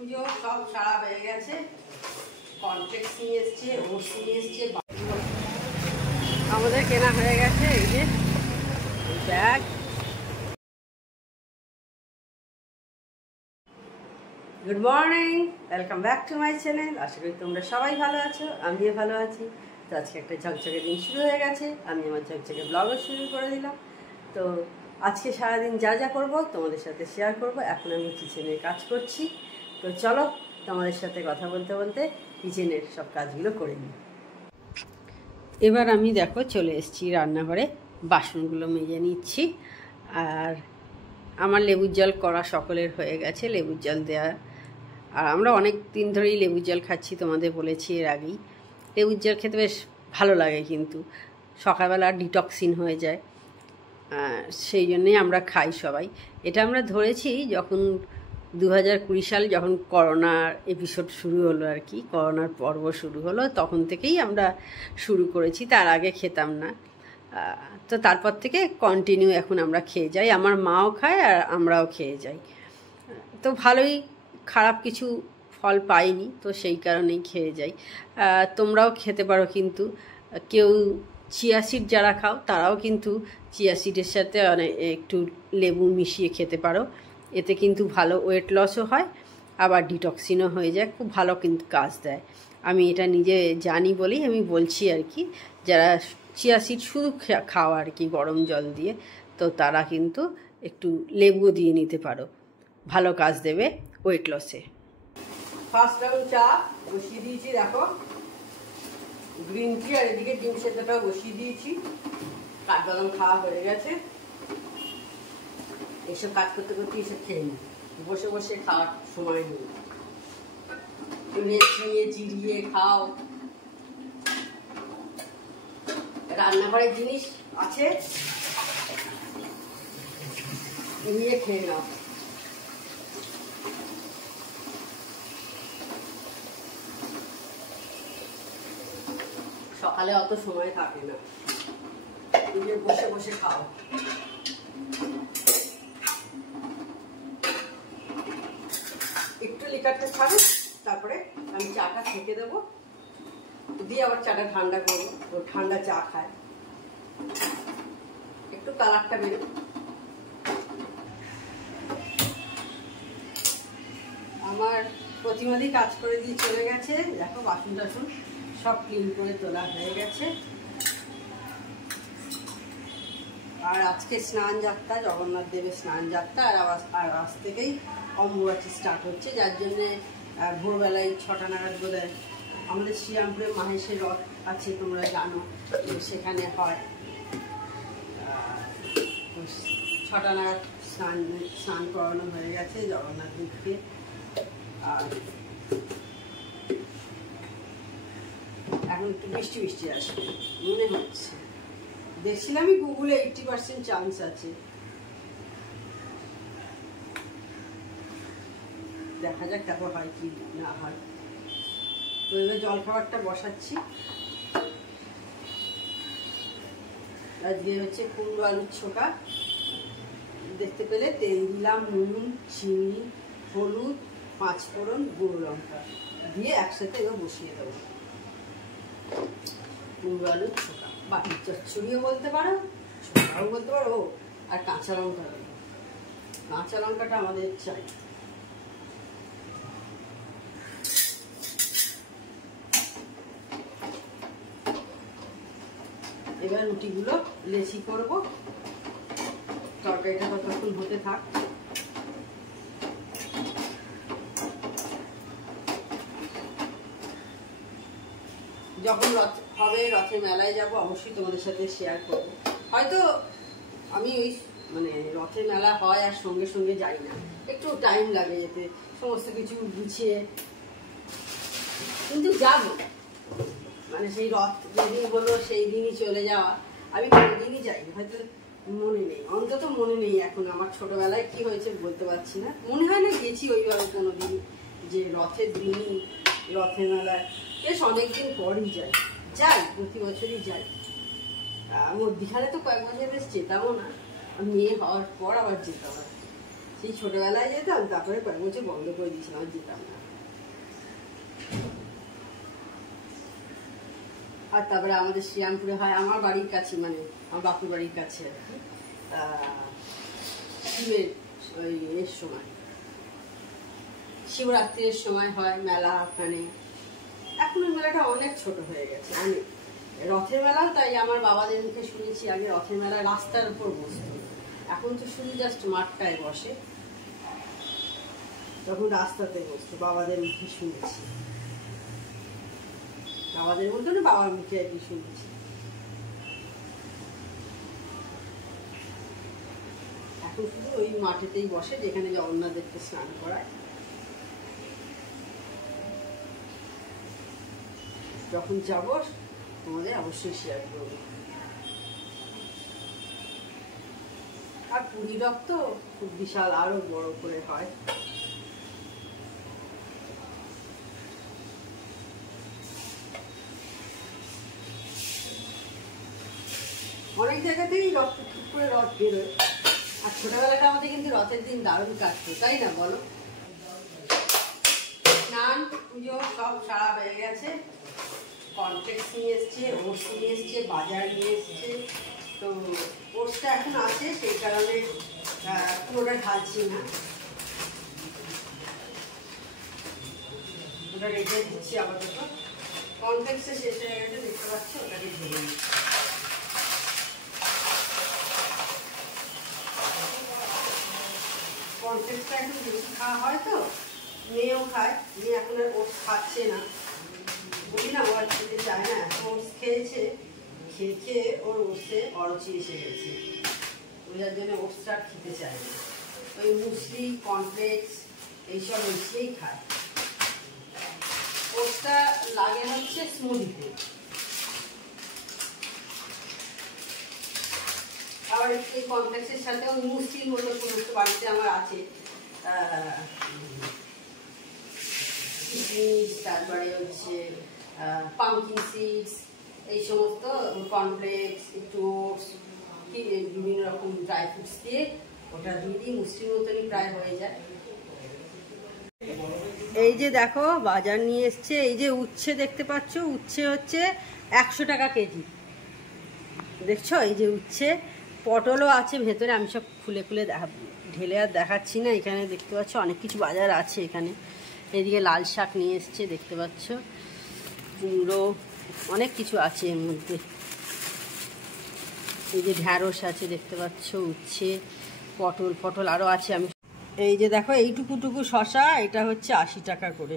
পুজো সব সারা হয়ে গেছে। কনফ্লেক্স নিয়ে এসছে, ওটস নিয়ে এসছে, আমাদের কেনা হয়ে গেছে। এই যে bag. Good morning, welcome back to my channel. আশা করি তোমরা সবাই ভালো আছো, আমিও ভালো আছি। তো আজকে একটা ঝকঝকে দিন শুরু হয়ে গেছে, আমি আমার ঝকঝকে ব্লগও শুরু করে দিলাম। তো আজকে সারাদিন যা যা করবো তোমাদের সাথে শেয়ার করব। এখন আমি কিচেনের কাজ করছি, তো চলো তোমাদের সাথে কথা বলতে বলতে কিচেনের সব কাজগুলো করে নিই। এবার আমি দেখো চলে এসেছি রান্নাঘরে, বাসনগুলো মেজে নিচ্ছি। আর আমার লেবুর জল করা সকলের হয়ে গেছে, লেবুর জল দেওয়া। আর আমরা অনেক দিন ধরেই লেবুর জল খাচ্ছি, তোমাদের বলেছি এর আগেই। লেবুর জল খেতে বেশ ভালো লাগে, কিন্তু সকালবেলা ডিটক্সিন হয়ে যায়, সেই জন্যেই আমরা খাই সবাই। এটা আমরা ধরেছি যখন 2020 সাল যখন করোনার এপিসোড শুরু হলো আর কি, করোনার পর্ব শুরু হলো, তখন থেকেই আমরা শুরু করেছি। তার আগে খেতাম না, তো তারপর থেকে কন্টিনিউ এখন আমরা খেয়ে যাই। আমার মাও খায় আর আমরাও খেয়ে যাই। তো ভালোই, খারাপ কিছু ফল পাইনি, তো সেই কারণেই খেয়ে যাই। তোমরাও খেতে পারো, কিন্তু কেউ চিয়া সিড যারা খাও তারাও কিন্তু চিয়া সিডের সাথে একটু লেবু মিশিয়ে খেতে পারো। এতে কিন্তু ভালো ওয়েট লসও হয়, আবার ডিটক্সিনও হয়ে যায়, খুব ভালো কিন্তু কাজ দেয়। আমি এটা নিজে জানি বলেই আমি বলছি আর কি। যারা চিয়া সিড শুধু খাওয়া আর কি গরম জল দিয়ে, তো তারা কিন্তু একটু লেবুও দিয়ে নিতে পারো, ভালো কাজ দেবে ওয়েট লসে। ফার্স্ট রাউন্ড চা বসিয়ে দিয়েছি, দেখো গ্রিন টি, আর এদিকে ডিম সেদ্ধটাও বসিয়ে দিয়েছি। কাঠবাদাম খাওয়া হয়ে গেছে। এইসব কাজ করতে করতে এসব খেয়ে নিই, বসে বসে খাওয়ার সময় নেই। রেস্ট নিয়ে জিরিয়ে খাও। রান্নাঘরের জিনিস আছে, নিয়ে খেয়ে নাও। সকালে অত সময় থাকে না, বসে বসে খাও। একটু লিকারটা ছাড়ো, তারপরে আমি চাটা ছেঁকে দেবো, দিয়ে আবার চাটা ঠান্ডা করবো। ও ঠান্ডা চা খায়, একটু কালারটা বেরো। আমার প্রতিমাদি কাজ করে দিয়ে চলে গেছে, দেখো বাসন টাসন সব ক্লিন করে তোলা হয়ে গেছে। আর আজকে স্নান যাত্রা, জগন্নাথ দেবের স্নান যাত্রা, আর আজ থেকেই অম্বুবাচী স্টার্ট হচ্ছে, যার জন্যে ভোরবেলায় 6টা নাগাদ বোধহয় আমাদের শ্রীরামপুরে মাহেশের রথ আছে, তোমরা জানো, সেখানে হয়। 6টা নাগাদ স্নান করানো হয়ে গেছে জগন্নাথ দেবকে। আর এখন একটু বৃষ্টি বৃষ্টি আসবে মনে হচ্ছে, দেখছিলামই গুগলে 80% চান্স আছে। দেখা যাক তারপর হয় কি না হয়। তো এবার জলখাবারটা বসাচ্ছি। আজকে হচ্ছে কুমড়ো আলুর ছোকা, দেখতে পেলে তেল দিলাম, নুন, চিনি, হলুদ, 5 ফোড়ন, গুঁড়ো লঙ্কা দিয়ে একসাথে এবার বসিয়ে দেবো। কুমড়ো আলুর ছোকা, বাটি চচ্চড়িও বলতে পারো, ছোকাও বলতে পারো। আর কাঁচা লঙ্কা, কাঁচা লঙ্কাটা আমাদের চাই। এবার রুটিগুলো লেচি করবো, তরকারিটা ততক্ষণ হতে থাক। যখন রথ হবে, রথের মেলায় যাব, অবশ্যই তোমাদের সাথে শেয়ার করবো। হয়তো আমি ওই মানে রথের মেলা হয় আর সঙ্গে সঙ্গে যাই না, একটু টাইম লাগে যেতে, সমস্ত কিছু গুছিয়ে, কিন্তু যাব। মানে সেই রথ যেদিন হলো সেই দিনই চলে যাওয়া, আমি কোনোদিনই যাইনি, হয়তো মনে নেই, অন্তত মনে নেই এখন। আমার ছোটবেলায় কি হয়েছে বলতে পারছি না, মনে হয় না গেছি ওইভাবে কোনোদিন, যে রথের দিনই রথের মেলায়। বেশ অনেকদিন পরই যাই, প্রতি বছরই যাই। মধ্যিখানে তো কয়েক বছর বেশ যেতামও না, মেয়ে হওয়ার পর আবার যেতাম। সেই ছোটবেলায় যেতাম, তারপরে কয়েক বছর বন্ধ করে দিয়েছিলাম, আর যেতাম না। আর তারপরে আমাদের শ্রীরামপুরে হয় আমার বাড়ির কাছে, মানে আমার বাপুর বাড়ির কাছে আর কি, শিবের ওই এর সময়, শিবরাত্রির সময় হয় মেলা ওখানে। এখন ওই মেলাটা অনেক ছোট হয়ে গেছে, অনেক। রথের মেলাও তাই আমার বাবাদের মুখে শুনেছি, আগে রথের মেলা রাস্তার উপর বসতো, এখন তো শুধু জাস্ট মাঠটায় বসে, তখন রাস্তাতে বসতো, বাবাদের মুখে শুনেছি, বাবাদের মধ্যে না বাবার মুখে আর কি শুনেছি। এখন শুধু ওই মাঠেতেই বসে যেখানে জগন্নাথদেরকে স্নান করায়। যখন যাবো তোমাদের অবশ্যই শেয়ার করবো। আর পুরী রথ তো খুব বিশাল, আরো বড় করে হয়। অনেক জায়গাতেই রথ ঠিক করে রথ বেরোয়। আর ছোটবেলাটা আমাদের কিন্তু রথের দিন দারুণ কাটতো, তাই না বলো? স্নান পুজো সব সারা হয়ে গেছে, কনফ্লেক্স নিয়ে এসছে, ওটস নিয়ে এসছে, বাজার নিয়ে এসছে। তো ওটসটা এখন আছে, সেই কারণে পুরোটা ঢালছি না, ওটা রেখে দিচ্ছি আপাতত। কনফ্লেক্সটা শেষ হয়ে গেছে, দেখতে পাচ্ছি, ওটাকে ঢেলে দিচ্ছি। কনফ্লেক্সটা এখন বেশি খাওয়া হয় তো, মেয়েও খায়, মেয়ে এখন আর ওটস খাচ্ছে না, বলি না ও আর খেতে চায় না। ওটস খেয়েছে, খেয়ে খেয়ে ওর ওটসে অরুচি এসে গেছে, ওই যার জন্য ওটসটা খেতে চায় না। ওই মুসলি, কর্নফ্লেক্স এইসব মিশিয়েই খায়। ওটসটা লাগে হচ্ছে স্মুদিতে। আবার এই কর্নফ্লেক্সের সাথে ওই মুসলির মতো সমস্ত বাড়িতে আমার আছে, কিশমিশ, তারপরে হচ্ছে পামকিন সিডস, এই সমস্ত কর্নফ্লেক্স, একটু ওটস, বিভিন্ন রকম ড্রাই ফ্রুটস দিয়ে ওটা দিয়ে দিই, মুসলির মতনই প্রায় হয়ে যায়। এই যে দেখো বাজার নিয়ে এসছে, এই যে উচ্ছে দেখতে পাচ্ছ, উচ্ছে হচ্ছে 100 টাকা কেজি, দেখছো? এই যে উচ্ছে, পটলও আছে ভেতরে, আমি সব খুলে খুলে ঢেলে আর দেখাচ্ছি না। এখানে দেখতে পাচ্ছ অনেক কিছু বাজার আছে এখানে। এদিকে লাল শাক নিয়ে এসছে, দেখতে পাচ্ছ, কুমড়ো, অনেক কিছু আছে এর মধ্যে। এই যে ঢ্যাঁড়স আছে দেখতে পাচ্ছ, উচ্ছে, পটল ফটল আরও আছে। আমি এই যে দেখো এইটুকুটুকু শশা, এটা হচ্ছে 80 টাকা করে।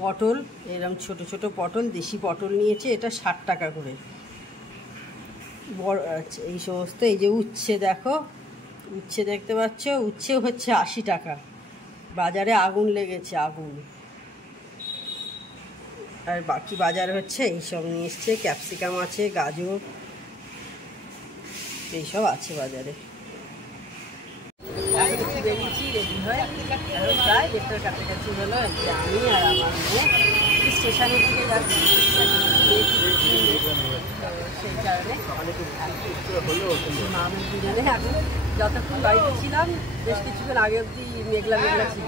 পটল এরকম ছোট ছোট পটল, দেশি পটল নিয়েছে, এটা 60 টাকা করে বড়। আচ্ছা এই সমস্ত, এই যে উচ্ছে দেখো, উচ্ছে দেখতে পাচ্ছ, উচ্ছে হচ্ছে 80 টাকা। বাজারে আগুন লেগেছে, আগুন। আর বাকি বাজার হচ্ছে এইসব নিয়ে এসছে, ক্যাপসিকাম আছে, গাজর, এইসব আছে বাজারে। এখন বেরিয়েছি রেডি হয়, এখন প্রায় 1:30টার কাছাকাছি হলো। যে আমি আর আমার মেয়ে স্টেশনের দিকে যাচ্ছি, সেই কারণে আমি দুজনে এখন যতক্ষণ বাড়িতে ছিলাম, বেশ কিছুক্ষণ আগে অবধি মেঘলা মেঘলা ছিল,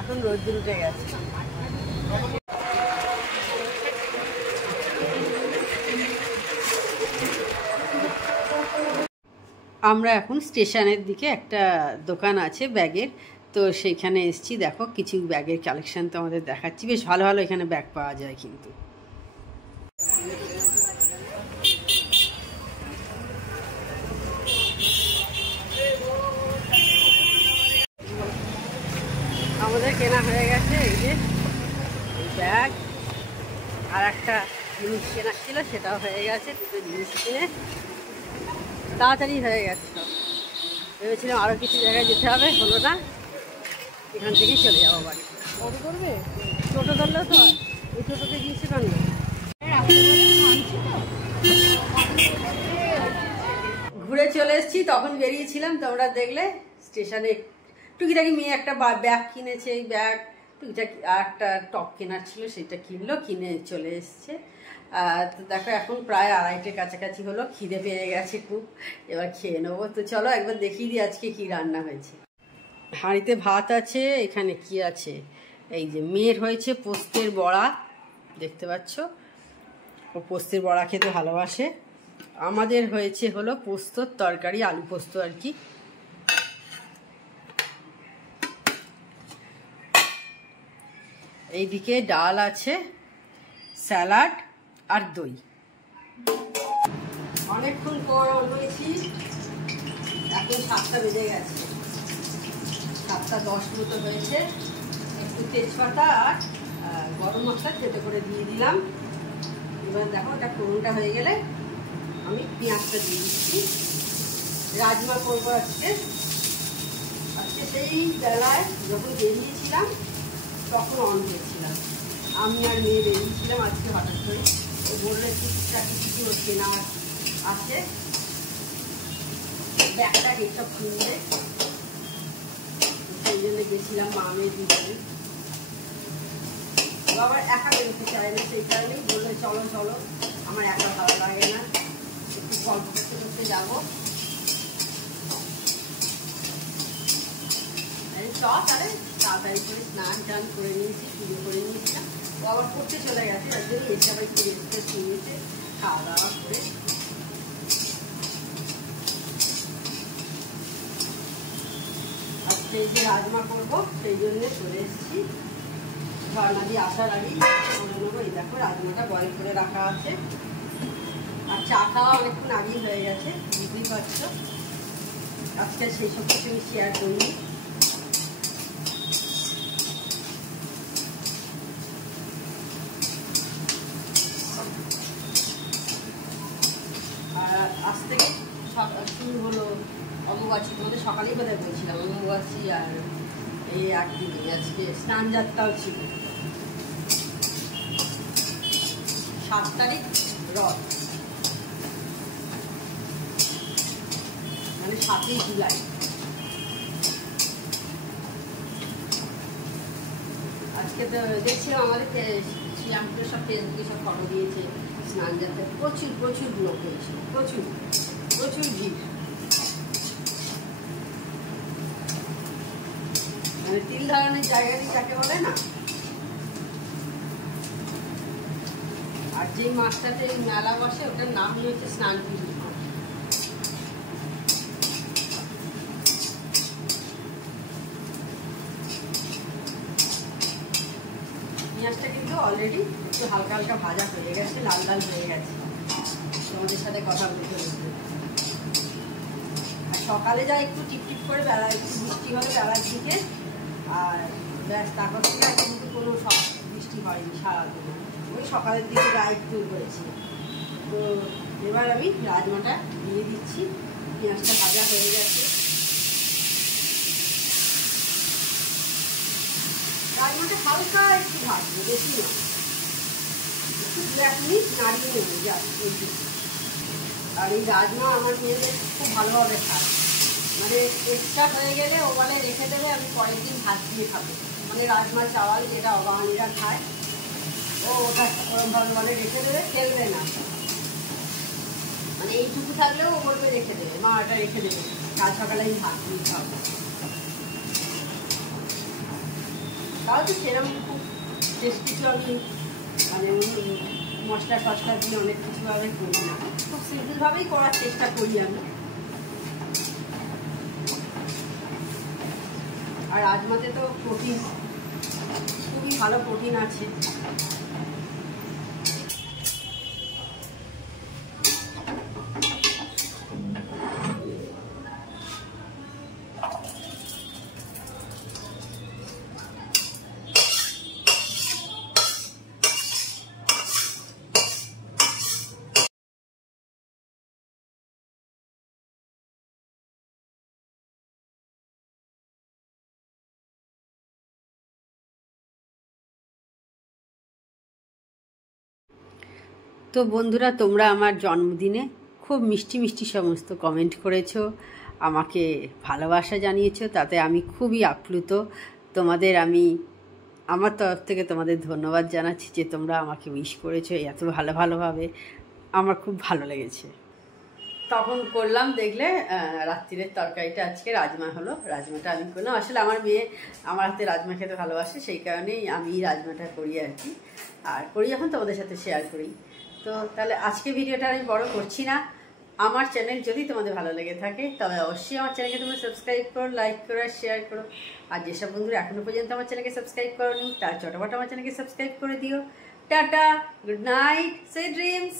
এখন রোদ্দুর উঠে গেছে। আমরা এখন স্টেশনের দিকে, একটা দোকান আছে ব্যাগের, তো সেইখানে এসেছি। দেখো কিছু ব্যাগের কালেকশান তো আমাদের দেখাচ্ছি, বেশ ভালো ভালো এখানে ব্যাগ পাওয়া যায় কিন্তু। আমাদের কেনা হয়ে গেছে, এই যে ব্যাগ, আর একটা জিনিস কেনা ছিল সেটাও হয়ে গেছে। দুটো জিনিস কিনে তাড়াতাড়ি হয়ে গেছে সব। ভেবেছিলাম আরও কিছু জায়গায় যেতে হবে, হলো না, এখান থেকেই চলে যাবো বাড়ি। অটো করবে? টোটো ধরলেও তো হয়, এই টোটোতে গিয়েছে কেন? ঘুরে চলে এসেছি, তখন বেরিয়েছিলাম, তোমরা দেখলে স্টেশনে টুকিটাকি মেয়ে একটা ব্যাগ কিনেছে, এই ব্যাগ টুকিটাকি, আর একটা টপ কেনার ছিল সেটা কিনলো, কিনে চলে এসছে। তো দেখো এখন প্রায় 2:30 কাছাকাছি হলো, খিদে পেয়ে গেছে খুব, এবার খেয়ে নেবো। তো চলো একবার দেখিয়ে দিই আজকে কি রান্না হয়েছে। হাঁড়িতে ভাত আছে, এখানে কি আছে, এই যে মেয়ের হয়েছে পোস্তের বড়া, দেখতে পাচ্ছ, ও পোস্তের বড়া খেতে ভালোবাসে। আমাদের হয়েছে হলো পোস্তর তরকারি, আলু পোস্ত আর কি। এইদিকে ডাল আছে, স্যালাড আর দই। অনেকক্ষণ পর হয়েছি, এখন 7টা বেজে গেছে, 7:10 মতো হয়েছে। একটু তেজপাতা আর গরম মশলা থেতো করে দিয়ে দিলাম। এবার দেখো ওটা ফোড়নটা হয়ে গেলে আমি পেঁয়াজটা দিয়ে দিচ্ছি। রাজমা করবো আজকে। সেই বেলায় যখন বেরিয়েছিলাম তখন অন হয়েছিলাম, আমি আর মেয়ে বেরিয়েছিলাম আজকে হঠাৎ করে। ও বললে কিছু হচ্ছে না আছে, ব্যাগটা এইসব কিনবে, সেই জন্য গেছিলাম মা মেয়ে দুজনে। আবার একা বেরোতে চায় না, সেই কারণেই বললো চলো চলো, আমার একা ভালো লাগে না, একটু গল্প করতে করতে যাবো। তাহলে তাড়াতাড়ি করে স্নান টান করে নিয়েছি, পুজো করে নিয়েছিলাম। ও আবার পড়তে চলে গেছে, তার জন্য এসে আবার একটু রেস্ট নিয়েছে, খাওয়া দাওয়া করে। আজকে এই যে রাজমা করবো সেই জন্য চলে এসেছি। ঝর্ণা দিয়ে আসার আগেই করে নেবো। এই দেখো রাজমাটা বয়েল করে রাখা আছে, আর চা খাওয়া অনেকক্ষণ আগেই হয়ে গেছে, বুঝতেই পারছো। আজকে সেই সব কিছু আমি শেয়ার করিনি। আর আজ থেকে শুরু হলো অম্বুবাচী, তোমাদের সকালেই বোধহয় বলছিলাম, অম্বুবাচী আর এই একদিনে আজকে স্নান যাত্রাও ছিল। 7 তারিখ রথ, মানে 7ই জুলাই। আজকে তো দেখছিলাম আমাদের শ্রীরামপুরে সব ফেসবুকে সব ফটো দিয়েছে স্নান যাত্রায়, প্রচুর প্রচুর লোক হয়েছে, প্রচুর প্রচুর ভিড়। মানে 3 ধরনের জায়গাটি যাকে বলে না। আর যেই মাছটাতে মেলা বসে ওটার নামই হচ্ছে স্নানপুরী মাছ। পেঁয়াজটা কিন্তু অলরেডি একটু হালকা হালকা ভাজা হয়ে গেছে, লাল লাল হয়ে গেছে তোমাদের সাথে কথা বলতে বলতে। আর সকালে যা একটু টিপটিপ করে বেলা একটু বৃষ্টি হবে বেলার দিকে, আর ব্যাস তারপর থেকে কিন্তু কোনো বৃষ্টি হয়নি সারাদিন, ওই সকালের দিকে গায়ে একটু হয়েছে। তো এবার আমি রাজমাটা দিয়ে দিচ্ছি, পেঁয়াজটা ভাজা হয়ে গেছে। রাজমাটা হালকা একটু ভাজবো, বেশি না, একটু 1 মিনিট নাড়িয়ে নেবো যা। আর এই রাজমা আমার মেয়েদের খুব ভালোভাবে খায়, মানে এক্সট্রা হয়ে গেলে ও বলে রেখে দেবে, আমি পরের দিন ভাত দিয়ে খাবো। মানে রাজমা চাওয়াল যেটা অবাঙালিরা খায়, ও ওটা ওরমভাবে বলে রেখে দেবে, ফেলবে না। মানে এইটুকু থাকলেও ও বলবে রেখে দেবে, মা ওটা রেখে দেবে, কাল সকালে আমি ভাত দিয়ে খাবো। তাও তো সেরকম খুব টেস্টি তো আমি মানে মশলা টশলা দিয়ে অনেক কিছুভাবে করি না, খুব সিম্পলভাবেই করার চেষ্টা করি আমি। আর রাজমাতে তো প্রোটিন, খুবই ভালো প্রোটিন আছে। তো বন্ধুরা, তোমরা আমার জন্মদিনে খুব মিষ্টি মিষ্টি সমস্ত কমেন্ট করেছো, আমাকে ভালোবাসা জানিয়েছো, তাতে আমি খুবই আপ্লুত। তোমাদের আমি আমার তরফ থেকে তোমাদের ধন্যবাদ জানাচ্ছি যে তোমরা আমাকে উইশ করেছো এত ভালোভাবে, আমার খুব ভালো লেগেছে। তখন করলাম, দেখলে রাত্রিরের তরকারিটা আজকে রাজমা হলো। রাজমাটা আমি করলাম, আসলে আমার মেয়ে আমার হাতে রাজমা খেতে ভালোবাসে, সেই কারণেই আমি রাজমাটা করি আর কি। আর করি যখন তোমাদের সাথে শেয়ার করি। তো তাহলে আজকে ভিডিওটা আমি বড় করছি না। আমার চ্যানেল যদি তোমাদের ভালো লেগে থাকে তবে অবশ্যই আমার চ্যানেলকে তোমরা সাবস্ক্রাইব করো, লাইক করো আর শেয়ার করো। আর যেসব বন্ধুরা এখনও পর্যন্ত আমার চ্যানেলকে সাবস্ক্রাইব করোনি তার চটাপট আমার চ্যানেলকে সাবস্ক্রাইব করে দিও। Tata, good night, sweet dreams.